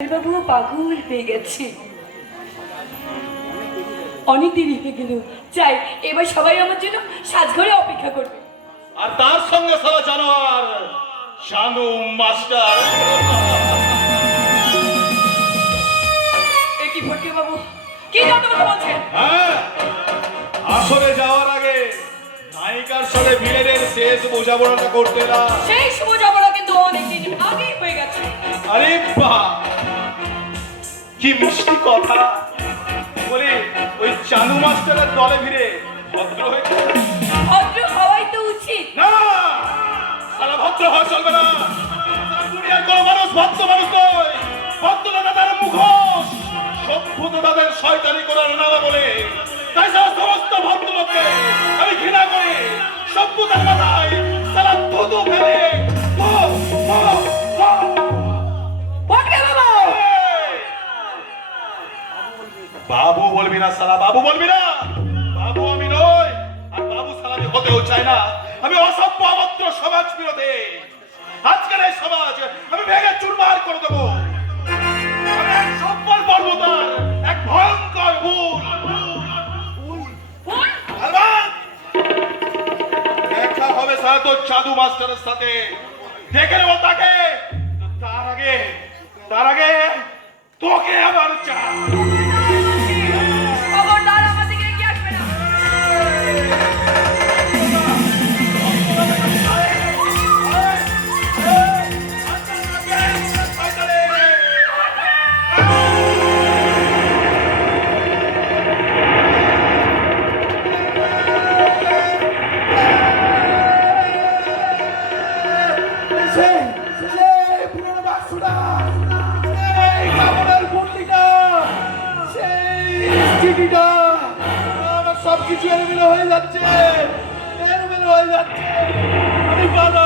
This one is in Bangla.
বাবু পাগল হয়ে গেছে, অনেক দেরি হয়ে গেল। চাই এবার সবাই আমার জন্য সাজঘরে অপেক্ষা করবে। আর তার সঙ্গে সারা জানোয়ার শানু মাস্টার। কি ফটকে বাবু, কি জানতে কথা বলছেন? হ্যাঁ, আসলে যাওয়ার আগে নায়িকার সাথে ভিলেনের শেষ বোঝাপড়াটা করতে না। সেই বোঝাপড়া কিন্তু অনেকদিন আগেই হয়ে গেছে। আরে বাহ, কি মিষ্টি কথা। বলি ওই চানু মাস্টারের দলে ভিড়ে ভদ্র হয়েছে। ভদ্র হওয়াই তো উচিত। না, সারা ভদ্র হওয়া চলবে না। দুনিয়ার কোনো মানুষ ভদ্র মানুষ নয়। ভদ্রতা তাদের মুখোশ, সভ্যতা তাদের শয়তানি করার নামা বলে। তাই সমস্ত ভদ্রলোককে আমি ঘৃণা করি। সভ্যতার মাথায় সারা ধুধু ফেলে বাবু বলবি না, সালা বাবু বলবি না। বাবু আমি নই, আর বাবু সালা আমি হতেও চাই না। আমি অসভ্য অভদ্র সমাজ বিরোধী। আজকের এই সমাজ আমি ভেঙে চুরমার করে দেবো। আমি এক সম্পল পর্বতার এক ভয়ঙ্কর ভুল। দেখা হবে সারা তোর চাঁদু মাস্টারের সাথে, দেখে নেবো তাকে। তার আগে তোকে আমার চা। খবরদার আমার দিকে এগিয়ে আসবে না। সবকিছু এলোমেলো হয়ে যাচ্ছে, এলোমেলো হয়ে যাচ্ছে। আমি বাধা